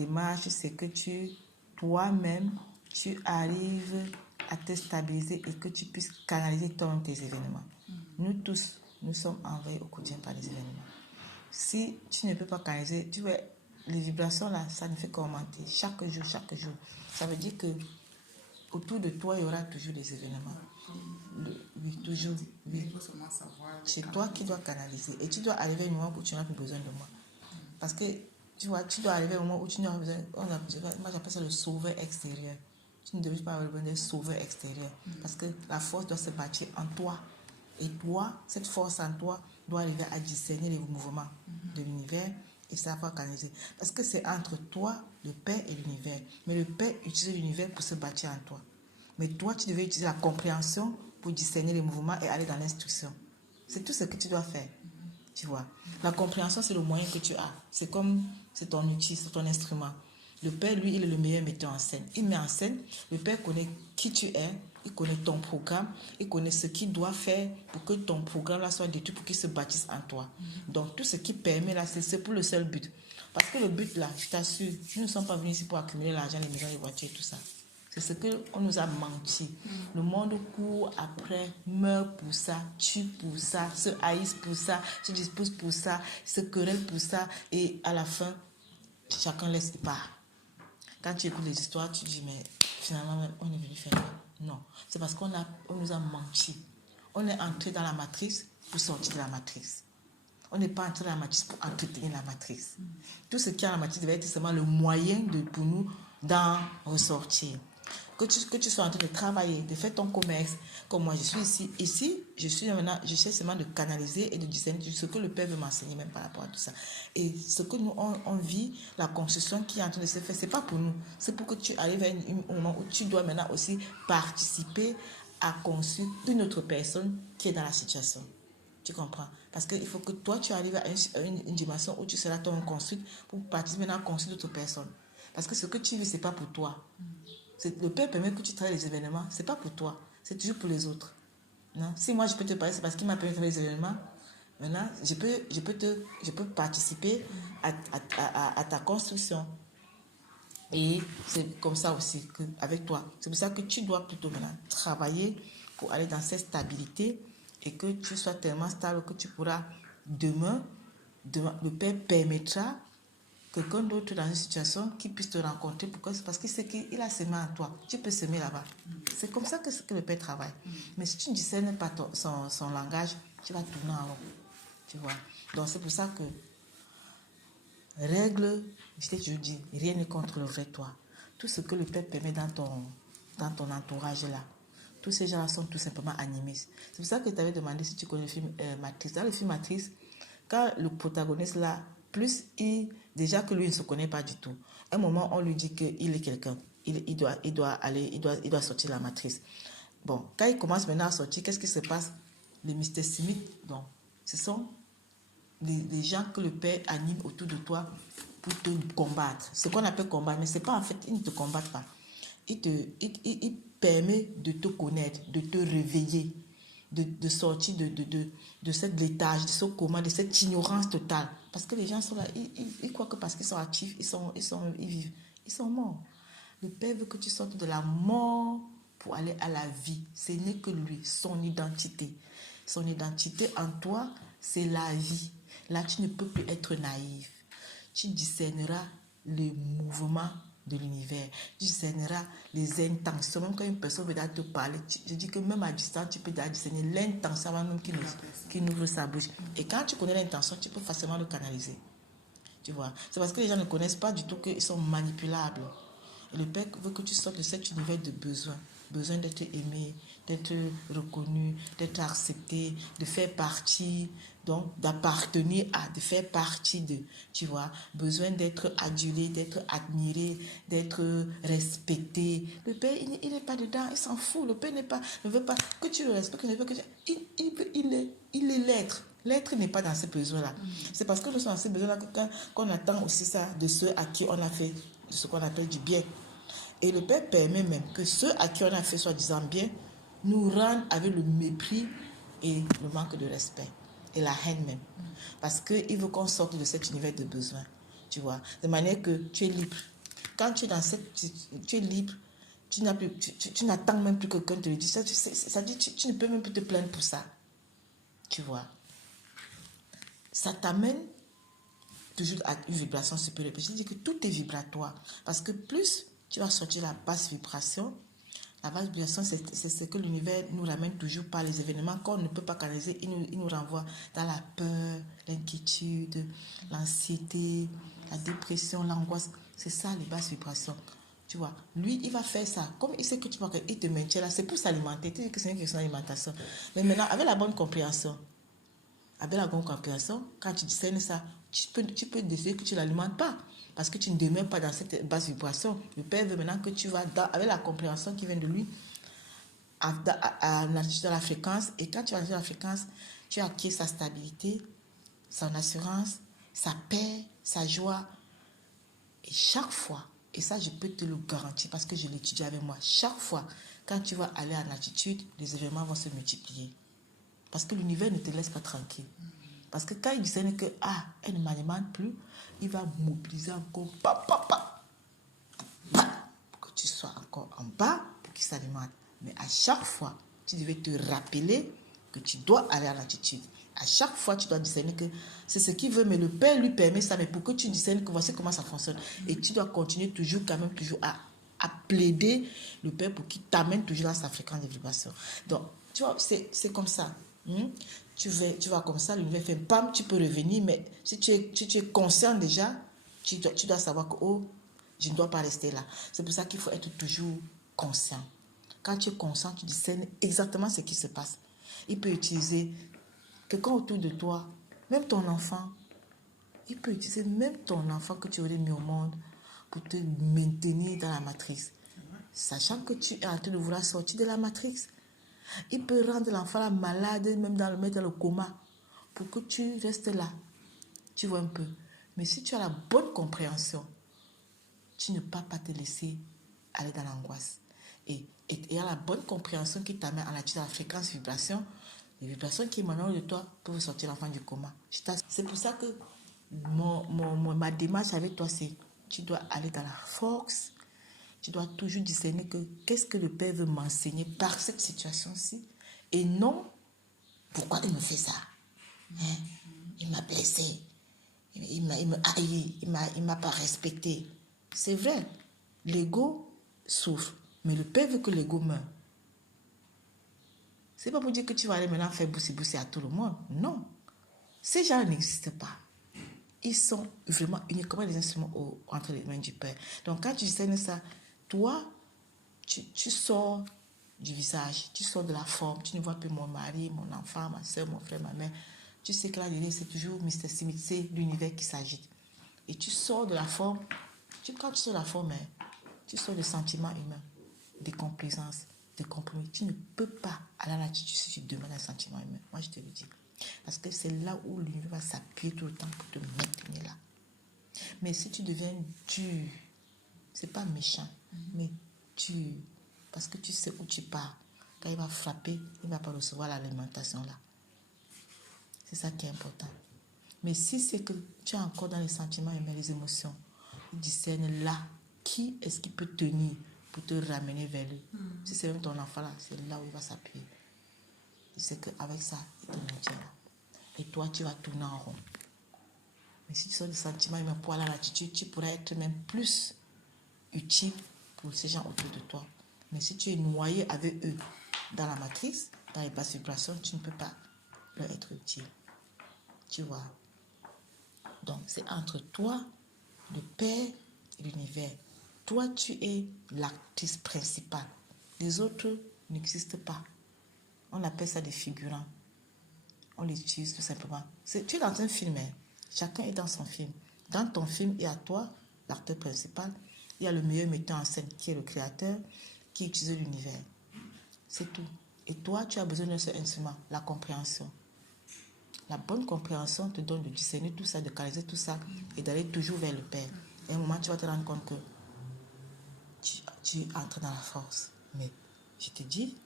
démarche, c'est que toi-même, tu arrives à te stabiliser et que tu puisses canaliser tes événements. Nous tous, nous sommes envahis au quotidien par les événements. Si tu ne peux pas canaliser, tu vois, les vibrations là, ça ne fait qu'augmenter chaque jour, chaque jour. Ça veut dire que autour de toi, il y aura toujours des événements. Oui, toujours. Oui. C'est toi qui dois canaliser. Et tu dois arriver à un moment où tu n'as plus besoin de moi. Parce que, tu vois, tu dois arriver à un moment où tu n'as besoin. Moi, j'appelle ça le sauveur extérieur. Tu ne devrais pas avoir besoin d'un sauveur extérieur. Parce que la force doit se bâtir en toi. Et toi, cette force en toi doit arriver à discerner les mouvements de l'univers et savoir canaliser. Parce que c'est entre toi, le Père et l'univers. Mais le Père utilise l'univers pour se bâtir en toi. Mais toi, tu devais utiliser la compréhension pour discerner les mouvements et aller dans l'instruction. C'est tout ce que tu dois faire. Tu vois. La compréhension, c'est le moyen que tu as. C'est comme, c'est ton outil, c'est ton instrument. Le Père, lui, il est le meilleur metteur en scène. Il met en scène, le Père connaît qui tu es, il connaît ton programme, il connaît ce qu'il doit faire pour que ton programme là soit détruit, pour qu'il se bâtisse en toi. Donc, tout ce qui permet là, c'est pour le seul but. Parce que le but là, je t'assure, nous ne sommes pas venus ici pour accumuler l'argent, les maisons, les voitures et tout ça. C'est ce qu'on nous a menti. Le monde court après, meurt pour ça, tue pour ça, se haïssent pour ça, se dispose pour ça, se querelle pour ça. Et à la fin, chacun laisse part. Quand tu écoutes les histoires, tu dis, mais finalement, on est venu faire quoi? Non. C'est parce qu'on nous a menti. On est entré dans la matrice pour sortir de la matrice. On n'est pas entré dans la matrice pour entretenir la matrice. Tout ce qui est dans la matrice devait être seulement le moyen pour nous d'en ressortir. Que tu sois en train de travailler, de faire ton commerce, comme moi je suis ici. Ici, je sais seulement de canaliser et de discerner ce que le Père veut m'enseigner même par rapport à tout ça. Et ce que nous, on vit, la construction qui est en train de se faire, c'est pas pour nous. C'est pour que tu arrives à un moment où tu dois maintenant aussi participer à construire une autre personne qui est dans la situation. Tu comprends? Parce qu'il faut que toi, tu arrives à une dimension où tu seras toi construite pour participer maintenant à construire d'autres personnes. Parce que ce que tu vis, ce n'est pas pour toi. Le Père permet que tu travailles les événements, ce n'est pas pour toi, c'est toujours pour les autres. Non? Si moi je peux te parler, c'est parce qu'il m'a permis de travailler les événements. Maintenant, je peux participer à ta construction. Et c'est comme ça aussi avec toi. C'est pour ça que tu dois plutôt maintenant travailler pour aller dans cette stabilité et que tu sois tellement stable que tu pourras demain le Père permettra quelqu'un d'autre dans une situation qui puisse te rencontrer parce qu'il sait qu'il a semé en toi. Tu peux semer là-bas. C'est comme ça que le Père travaille. Mais si tu ne discernes pas son langage, tu vas tourner en rond. Tu vois. Donc c'est pour ça que règle, je t'ai toujours dit, rien n'est contre le vrai toi. Tout ce que le Père permet dans ton entourage là, tous ces gens-là sont tout simplement animistes. C'est pour ça que je t'avais demandé si tu connais le film Matrice. Dans le film Matrice, quand le protagoniste là, déjà que lui ne se connaît pas du tout, à un moment on lui dit qu'il est quelqu'un. Il doit sortir de la matrice. Bon, quand il commence maintenant à sortir, qu'est-ce qui se passe? Les Mr. Smith, donc, ce sont les gens que le Père anime autour de toi pour te combattre. Ce qu'on appelle combattre, mais c'est pas en fait, ils ne te combattent pas. Il permet de te connaître, de te réveiller, de sortir de cette léthargie, de ce coma, de cette ignorance totale. Parce que les gens sont là, ils croient que parce qu'ils sont actifs, ils vivent. Ils sont morts. Le Père veut que tu sortes de la mort pour aller à la vie. Ce n'est que lui, son identité. Son identité en toi, c'est la vie. Là, tu ne peux plus être naïf. Tu discerneras les mouvements de l'univers. Tu discerneras les intentions. Même quand une personne veut te parler, je dis que même à distance, tu peux discerner l'intention même qui ouvre sa bouche. Et quand tu connais l'intention, tu peux facilement le canaliser. Tu vois. C'est parce que les gens ne connaissent pas du tout qu'ils sont manipulables. Et le Père veut que tu sortes de cet univers de besoin. Besoin d'être aimé, d'être reconnu, d'être accepté, de faire partie, donc d'appartenir à, de faire partie de, tu vois. Besoin d'être adulé, d'être admiré, d'être respecté. Le Père, il n'est pas dedans, il s'en fout. Le Père ne veut pas que tu le respectes, ne veut pas que il est l'être. L'être n'est pas dans ces besoins-là. C'est parce que nous sommes dans ces besoins-là qu'on attend aussi ça de ceux à qui on a fait ce qu'on appelle du bien. Et le Père permet même que ceux à qui on a fait soi-disant bien nous rendent avec le mépris et le manque de respect et la haine même. Parce qu'il veut qu'on sorte de cet univers de besoin, tu vois. De manière que tu es libre. quand tu es dans cette... Tu es libre, tu n'attends même plus que quelqu'un te le dise. Ça dit, tu ne peux même plus te plaindre pour ça. Tu vois. Ça t'amène toujours à une vibration supérieure. Je dis que tout est vibratoire. Parce que plus tu vas sortir la basse vibration, la basse vibration, c'est ce que l'univers nous ramène toujours par les événements qu'on ne peut pas canaliser. Il nous renvoie dans la peur, l'inquiétude, l'anxiété, la dépression, l'angoisse. C'est ça les basses vibrations. Tu vois, lui, il va faire ça. Comme il sait que tu vois qu'il te maintient là, c'est pour s'alimenter. Tu dis que c'est une question d'alimentation. Mais maintenant, avec la bonne compréhension, quand tu discernes ça, tu peux décider que tu ne l'alimentes pas. Parce que tu ne demeures pas dans cette basse vibration. Le Père veut maintenant que tu vas, avec la compréhension qui vient de lui, à la fréquence. Et quand tu vas dans la fréquence, tu acquiers sa stabilité, son assurance, sa paix, sa joie. Et chaque fois, et ça je peux te le garantir parce que je l'étudie avec moi, chaque fois, quand tu vas aller en attitude, les événements vont se multiplier. Parce que l'univers ne te laisse pas tranquille. Parce que quand il disait que, elle ne m'alimente plus, il va mobiliser encore, pour que tu sois encore en bas, pour qu'il s'alimente. Mais à chaque fois, tu devais te rappeler que tu dois aller à l'attitude. À chaque fois, tu dois discerner que c'est ce qu'il veut, mais le Père lui permet ça, mais pour que tu discernes que voici comment ça fonctionne. Et tu dois continuer toujours, quand même, toujours à plaider le Père pour qu'il t'amène toujours dans sa fréquence de vibration. Donc, tu vois, c'est comme ça. Tu vas comme ça, l'univers fait pam, tu peux revenir, mais si tu es conscient déjà, tu dois savoir que, je ne dois pas rester là. C'est pour ça qu'il faut être toujours conscient. Quand tu es conscient, tu discernes exactement ce qui se passe. Il peut utiliser quelqu'un autour de toi, même ton enfant. Il peut utiliser même ton enfant que tu aurais mis au monde pour te maintenir dans la matrice. Sachant que tu es en train de vouloir sortir de la matrice. Il peut rendre l'enfant là malade, même le mettre dans le coma, pour que tu restes là. Tu vois un peu. Mais si tu as la bonne compréhension, tu ne peux pas te laisser aller dans l'angoisse. Et il y a la bonne compréhension qui t'amène à la fréquence vibration. Les vibrations qui émanent de toi peuvent sortir l'enfant du coma. C'est pour ça que ma démarche avec toi, c'est tu dois aller dans la force. Tu dois toujours discerner que qu'est-ce que le Père veut m'enseigner par cette situation-ci et non pourquoi il me fait ça. Il m'a blessé, il m'a haï, il m'a pas respecté. C'est vrai, l'ego souffre, mais le Père veut que l'ego meure. C'est pas pour dire que tu vas aller maintenant faire boussi-boussi à tout le monde. Non, ces gens n'existent pas. Ils sont vraiment uniquement des instruments entre les mains du Père. Donc quand tu discernes ça, toi, tu sors du visage, tu sors de la forme, tu ne vois plus mon mari, mon enfant, ma soeur, mon frère, ma mère. Tu sais que là, c'est toujours Mr. Smith, c'est l'univers qui s'agite. Et tu sors de la forme, quand tu sors de la forme, tu sors des sentiments humains, des complaisances, des compromis. Tu ne peux pas aller à l'attitude si tu demandes un sentiment humain. Moi, je te le dis. Parce que c'est là où l'univers va s'appuyer tout le temps pour te maintenir là. Mais si tu deviens dur, c'est pas méchant, mais dur, parce que tu sais où tu pars. Quand il va frapper, il ne va pas recevoir l'alimentation là. C'est ça qui est important. Mais si c'est que tu es encore dans les sentiments et les émotions, il discerne là, qui est-ce qui peut tenir pour te ramener vers lui. Si c'est même ton enfant là, c'est là où il va s'appuyer. Il sait qu'avec ça, il te maintient là. Et toi, tu vas tourner en rond. Mais si tu sors des sentiments et même pour aller à l'attitude, tu pourrais être même plus utile pour ces gens autour de toi. Mais si tu es noyé avec eux dans la matrice, dans les basses vibrations, tu ne peux pas leur être utile. Tu vois. Donc, c'est entre toi, le Père et l'univers. Toi, tu es l'actrice principale. Les autres n'existent pas. On appelle ça des figurants. On les utilise tout simplement. Tu es dans un film. Chacun est dans son film. Dans ton film, il y a toi, l'acteur principal. Il y a le meilleur metteur en scène qui est le créateur, qui utilise l'univers. C'est tout. Et toi, tu as besoin d'un seul instrument, la compréhension. La bonne compréhension te donne de discerner tout ça, de canaliser tout ça et d'aller toujours vers le Père. Et à un moment, tu vas te rendre compte que tu entres dans la force. Mais je te dis,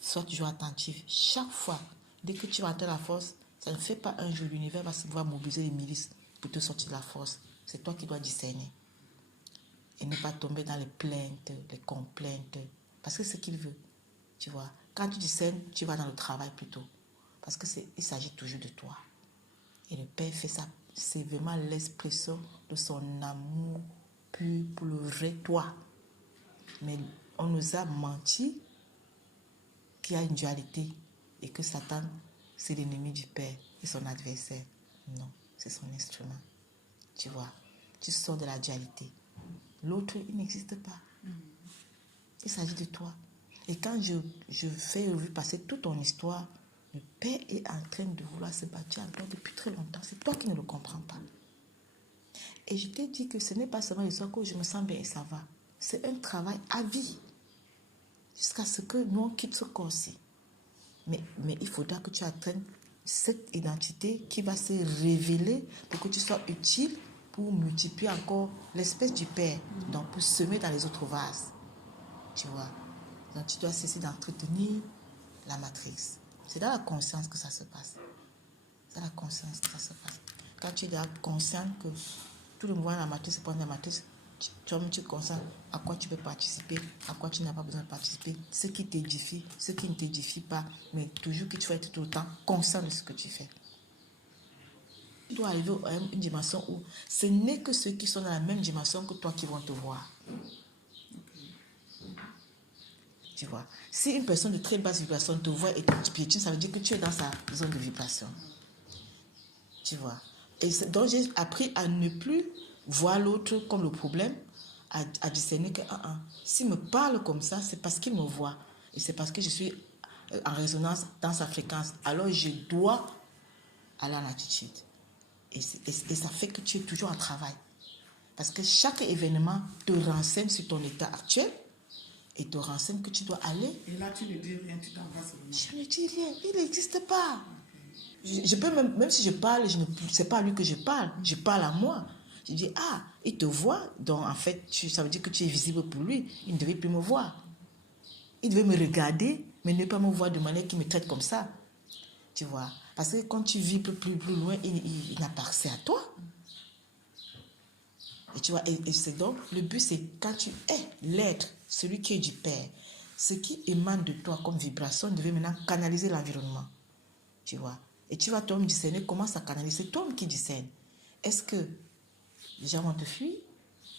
sois toujours attentif. Chaque fois, dès que tu vas entrer dans la force, ça ne fait pas un jour. L'univers va mobiliser les milices pour te sortir de la force. C'est toi qui dois discerner. et ne pas tomber dans les plaintes, les complaintes, parce que c'est ce qu'il veut, tu vois. Quand tu discernes, tu vas dans le travail plutôt, parce que il s'agit toujours de toi. Et le Père fait ça, c'est vraiment l'expression de son amour pur pour le vrai toi. Mais on nous a menti qu'il y a une dualité et que Satan, c'est l'ennemi du Père et son adversaire. Non, c'est son instrument. Tu vois, tu sors de la dualité. L'autre, il n'existe pas. Il s'agit de toi. Et quand je fais repasser toute ton histoire, le Père est en train de vouloir se battre en toi depuis très longtemps. C'est toi qui ne le comprends pas. Et je t'ai dit que ce n'est pas seulement l'histoire que je me sens bien et ça va. C'est un travail à vie. Jusqu'à ce que nous, on quitte ce corps-ci. Mais il faudra que tu atteignes cette identité qui va se révéler pour que tu sois utile pour multiplier encore l'espèce du Père. Donc, pour semer dans les autres vases. Tu vois. Donc, tu dois cesser d'entretenir la matrice. C'est dans la conscience que ça se passe. C'est dans la conscience que ça se passe. Quand tu es conscient que tout le mouvement de la matrice, c'est pas la matrice, tu es conscient à quoi tu peux participer, à quoi tu n'as pas besoin de participer, ce qui t'édifie, ce qui ne t'édifie pas, mais toujours que tu vas être tout le temps conscient de ce que tu fais. Tu dois arriver à une dimension où ce n'est que ceux qui sont dans la même dimension que toi qui vont te voir. Tu vois, si une personne de très basse vibration te voit et te piétine, ça veut dire que tu es dans sa zone de vibration. Tu vois. Et donc j'ai appris à ne plus voir l'autre comme le problème, à discerner que s'il me parle comme ça, c'est parce qu'il me voit. Et c'est parce que je suis en résonance dans sa fréquence. Alors je dois aller en attitude. Et ça fait que tu es toujours en travail. Parce que chaque événement te renseigne sur ton état actuel et te renseigne que tu dois aller. Et là, tu ne dis rien, tu t'en vas seulement. Je ne dis rien, il n'existe pas. Je peux même si je parle, c'est pas à lui que je parle à moi. Je dis, il te voit, donc en fait, ça veut dire que tu es visible pour lui. Il ne devait plus me voir. Il devait me regarder, mais ne pas me voir de manière qu'il me traite comme ça. Tu vois. Parce que quand tu vis plus loin, il n'a pas accès à toi. Et tu vois, et c'est donc, le but, c'est quand tu es l'être, celui qui est du Père, ce qui émane de toi comme vibration devait maintenant canaliser l'environnement. Tu vois. Et tu vas toi-même discerner comment ça canalise. C'est toi-même qui discerne. Est-ce que les gens vont te fuir?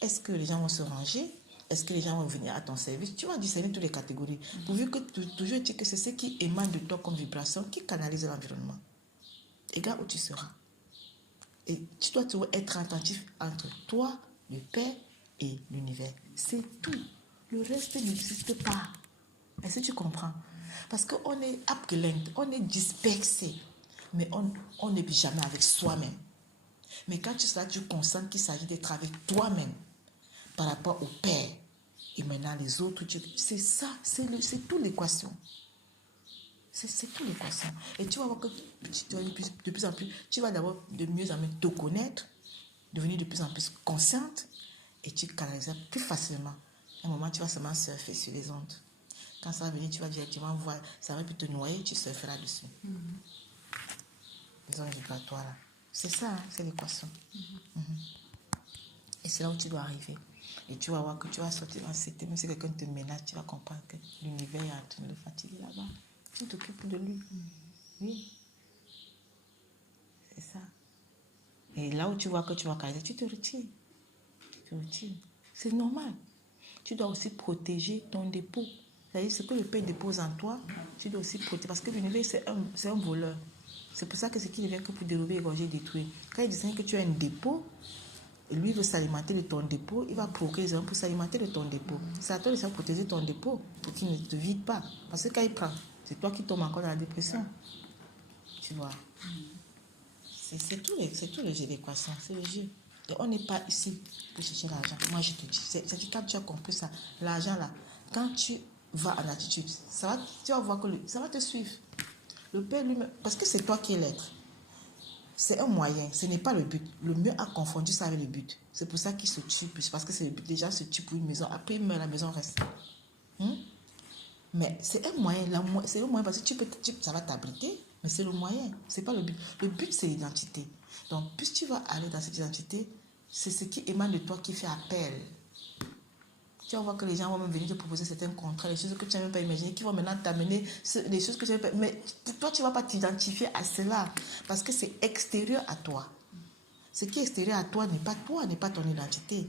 Est-ce que les gens vont se ranger? Est-ce que les gens vont venir à ton service? Tu vas discerner toutes les catégories. Pourvu que toujours tu sais que c'est ce qui émane de toi comme vibration qui canalise l'environnement. Égal où tu seras. Et tu dois toujours être attentif entre toi, le Père et l'univers. C'est tout. Le reste n'existe pas. Est-ce que tu comprends? Parce qu'on est abgelenkt, on est dispersé. Mais on n'est jamais avec soi-même. Mais quand tu seras, tu consentes qu'il s'agit d'être avec toi-même par rapport au Père. Et maintenant, les autres, c'est ça, c'est toute l'équation. C'est toute l'équation. Et tu vas voir que de plus en plus, tu vas d'abord de mieux en mieux te connaître, devenir de plus en plus consciente, et tu canaliseras plus facilement. À un moment, tu vas seulement surfer sur les ondes. Quand ça va venir, tu vas directement voir, ça va plus te noyer, tu surferas dessus. Les ondes vibratoires là. C'est ça, c'est l'équation. Et c'est là où tu dois arriver. Et tu vas voir que tu vas sortir dans cette, même si quelqu'un te menace, tu vas comprendre que l'univers est en train de le fatiguer là-bas. Tu t'occupes de lui. Oui. C'est ça. Et là où tu vois que tu vas canaliser, tu te retires. Tu te retires. C'est normal. Tu dois aussi protéger ton dépôt. C'est-à-dire ce que le Père dépose en toi, tu dois aussi protéger. Parce que l'univers, c'est un voleur. C'est pour ça que c'est qu'il ne vient que pour dérober, égorger, détruire. Quand il dit que tu as un dépôt, et lui veut s'alimenter de ton dépôt, il va provoquer les gens pour s'alimenter de ton dépôt. C'est à toi de protéger ton dépôt pour qu'il ne te vide pas. Parce que quand il prend, c'est toi qui tombes encore dans la dépression. Tu vois. C'est tout le jeu d'équation, c'est le jeu. Et on n'est pas ici pour chercher l'argent. Moi, je te dis, c'est quand tu as compris ça, l'argent là, quand tu vas en attitude, tu vas voir que ça va te suivre. Le Père lui-même, parce que c'est toi qui es l'être. C'est un moyen, ce n'est pas le but. Le mieux a confondu ça avec le but. C'est pour ça qu'il se tue plus, parce que c'est le but. Les gens se tuent pour une maison, après il meurt, la maison reste. Mais c'est un moyen, c'est un moyen parce que ça va t'abriter, mais c'est le moyen, c'est pas le but. Le but, c'est l'identité. Donc, plus tu vas aller dans cette identité, c'est ce qui émane de toi qui fait appel Tu vas voir que les gens vont même venir te proposer certains contrats, les choses que tu n'as même pas imaginé, qui vont maintenant t'amener, les choses que tu n'as pas... Mais pour toi, tu ne vas pas t'identifier à cela, parce que c'est extérieur à toi. Ce qui est extérieur à toi, n'est pas ton identité.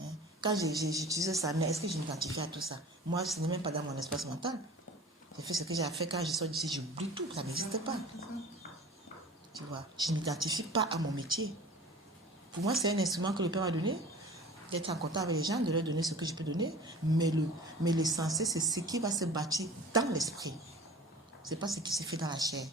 Hein? Quand j'utilise ça, mais est-ce que je m'identifie à tout ça? Moi, ce n'est même pas dans mon espace mental. J'ai fait ce que j'ai fait quand je sors d'ici, j'oublie tout, ça n'existe pas. Tu vois, je ne m'identifie pas à mon métier. Pour moi, c'est un instrument que le Père m'a donné, d'être en contact avec les gens, de leur donner ce que je peux donner, mais l'essentiel, c'est ce qui va se bâtir dans l'esprit. Ce n'est pas ce qui se fait dans la chair.